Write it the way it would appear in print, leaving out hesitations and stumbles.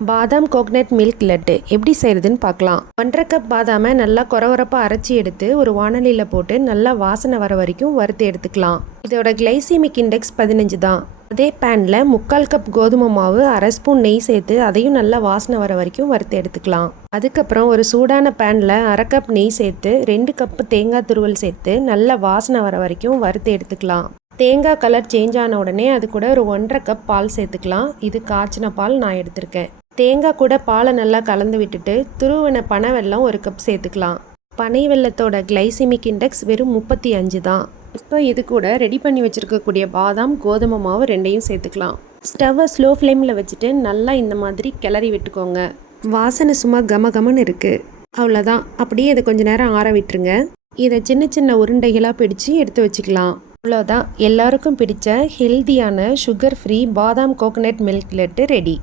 பாதாம் coconut milk laddu எப்படி செய்கிறதுன்னு பார்க்கலாம். 1.5 கப் பாதாமை நல்லா கொரகொரப்பாக அரைச்சி எடுத்து ஒரு வாணலியில் போட்டு நல்லா வாசனை வர வரைக்கும் வறுத்து எடுத்துக்கலாம். இதோட கிளைசிமிக் இண்டெக்ஸ் 15 தான். அதே பேனில் 3/4 கப் கோதுமை மாவு, 1/2 ஸ்பூன் நெய் சேர்த்து அதையும் நல்லா வாசனை வர வரைக்கும் வறுத்து எடுத்துக்கலாம். அதுக்கப்புறம் ஒரு சூடான பேனில் 1/2 கப் நெய் சேர்த்து 2 கப்பு தேங்காய் துருவல் சேர்த்து நல்லா வாசனை வர வரைக்கும் வறுத்து எடுத்துக்கலாம். தேங்காய் கலர் சேஞ்ச் ஆன உடனே அது கூட ஒரு 1.5 கப் பால் சேர்த்துக்கலாம். இது காய்ச்சின பால் நான் எடுத்திருக்கேன். தேங்காய் கூட பாலை நல்லா கலந்து விட்டுட்டு துருவின பனை வெல்லம் 1 கப் சேர்த்துக்கலாம். பனை வெல்லத்தோட கிளைசிமிக் இண்டெக்ஸ் வெறும் 35 தான். இப்போ இது கூட ரெடி பண்ணி வச்சுருக்கக்கூடிய பாதாம், கோதுமை மாவு ரெண்டையும் சேர்த்துக்கலாம். ஸ்டவ்வை ஸ்லோ ஃப்ளேமில் வச்சுட்டு நல்லா இந்த மாதிரி கிளறி விட்டுக்கோங்க. வாசனை சும்மா கமகமன்னு இருக்குது. அவ்வளோதான். அப்படியே இதை கொஞ்சம் நேரம் ஆற விட்டுருங்க. இதை சின்ன சின்ன உருண்டைகளாக பிடிச்சி எடுத்து வச்சுக்கலாம். அவ்வளோதான். எல்லாருக்கும் பிடிச்ச ஹெல்தியான சுகர் ஃப்ரீ பாதாம் கோகனட் மில்க் லட்டு ரெடி.